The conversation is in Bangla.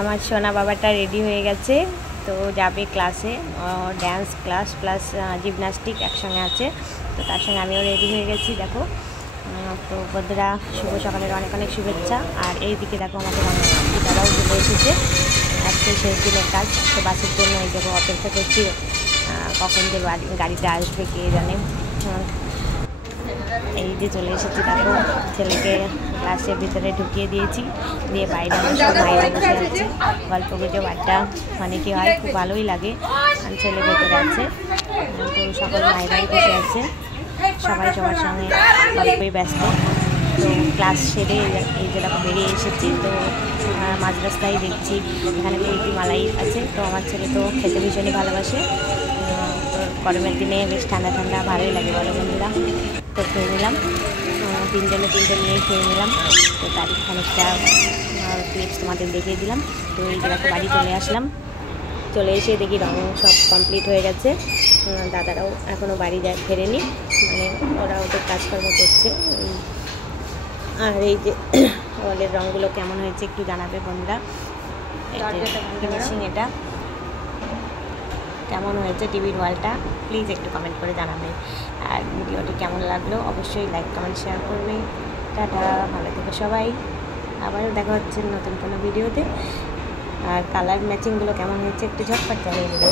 আমার সোনা বাবাটা রেডি হয়ে গেছে, তো যাবে ক্লাসে, ড্যান্স ক্লাস প্লাস জিমনাস্টিক একসঙ্গে আছে। তো তার সঙ্গে আমিও রেডি হয়ে গেছি। দেখো, তো বন্ধুরা শুভ সকালের অনেক অনেক শুভেচ্ছা। আর এই দিকে দেখো আমাদের দাদাও চলে এসেছে, আজকে শেষ দিনের কাজ। তো বাসের জন্য এই দেখো অপেক্ষা করছি, কখন যে গাড়িটা আসবে কে জানে। এই যে চলে এসেছি, দেখো ছেলেকে ক্লাসের ভিতরে ঢুকিয়ে দিয়েছি, দিয়ে বাইরে সব মায়েরা বসে আছে, গল্প গুজব আড্ডা অনেকে হয়, খুব ভালোই লাগে। ছেলে ভেতরে আছে, তো সকল মায়েরাই বসে আছে, সবাই সবার সঙ্গে গল্পই ব্যস্ত। তো ক্লাস সেরে এই যে দেখো বেরিয়ে এসেছি। তো মাঝ রাস্তায় দেখছি এখানে কুলফি মালাই আছে। তো আমার ছেলে তো খেতে ভীষণই ভালোবাসে, তো গরমের দিনে বেশ ঠান্ডা ঠান্ডা ভালোই লাগে বলো বন্ধুরা। তো খেয়ে নিলাম, তিনজনে নিয়ে খেয়ে নিলাম। তো তারই খানিকটা ক্লিপস তোমাদের দেখিয়ে দিলাম। তো এই যে দেখো বাড়ি চলে আসলাম, চলে এসে দেখি রঙ সব কমপ্লিট হয়ে গেছে। দাদারাও এখনও বাড়ি ফেরেনি, মানে ওরা ওদের কাজকর্ম করছে। আর এই যে ওয়ালের রঙগুলো কেমন হয়েছে একটু জানাবে বন্ধুরা। ফিনিশিং এটা কেমন হয়েছে টিভির ওয়ালটা প্লিজ একটু কমেন্ট করে জানাবে। আর ভিডিওটি কেমন লাগলো অবশ্যই লাইক কমেন্ট শেয়ার করবে। টাটা, ভালো থেকো সবাই, আবারও দেখা হচ্ছে নতুন কোনো ভিডিওতে। আর কালার ম্যাচিংগুলো কেমন হয়েছে একটু ঝটপট জানিয়ে দেবে।